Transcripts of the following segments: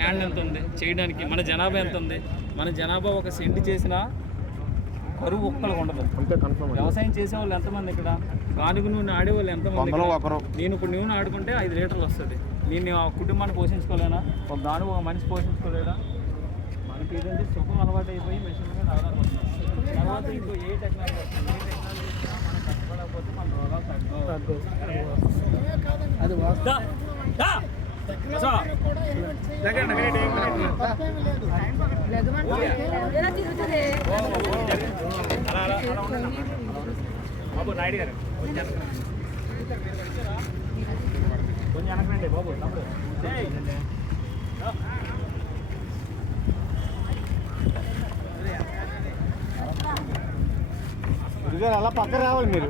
Land ఎంత ఉంది చేయడానికి, మన జనాభా ఎంత ఉంది, మన జనాభా ఒక సెంటు చేసిన కరువు ఒక్కరికి ఉండదు. వ్యవసాయం చేసేవాళ్ళు ఎంతమంది ఇక్కడ, గానుగు నూనె ఆడేవాళ్ళు ఎంతమంది. నేను ఇప్పుడు నూనె ఆడుకుంటే 5 లీటర్లు వస్తుంది. నేను ఆ కుటుంబాన్ని పోషించుకోలేనా, ఒక గానుగు ఒక మనిషి పోషించుకోలేడా. మనకి ఏంటంటే సుఖం అలవాటు అయిపోయి మెషిన్ మీద ఆధారపడుతుంది. తర్వాత ఇంకో ఏ టెక్నాలజీ వస్తుంది, ఏ టెక్నాలజీ వచ్చినా మనం కష్టపడకపోతే మన రోగాలు తగ్గవు. అది బాబు నాయుడు గారు కొంచెం వెనకండి బాబు. తమ్ముడు అలా పక్క రావాలి మీరు.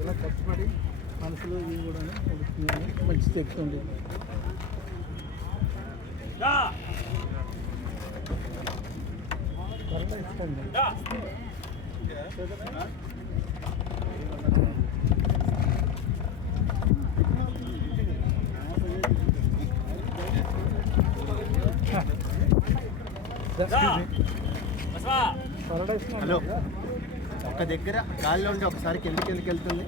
ఇలా కష్టపడి మనసులో ఇవి కూడా మంచి శక్తి ఉండేది. త్వరగా ఇస్తుంది. హలో, ఒక దగ్గర గాలిలో ఉంటే ఒకసారి కిందకి వెళ్తుంది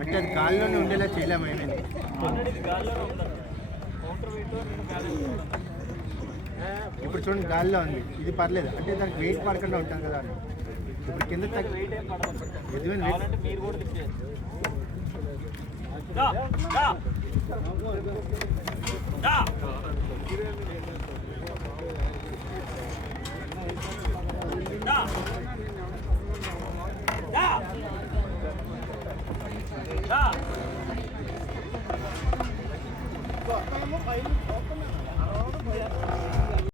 అంటే అది గాలిలోనే ఉండేలా చేయలేము. ఏమైంది ఇప్పుడు చూడండి, గాలిలో ఉంది, ఇది పర్లేదు అంటే దానికి వెయిట్ పడకుండా ఉంటాం కదా. ఇప్పుడు కింద వెయిట్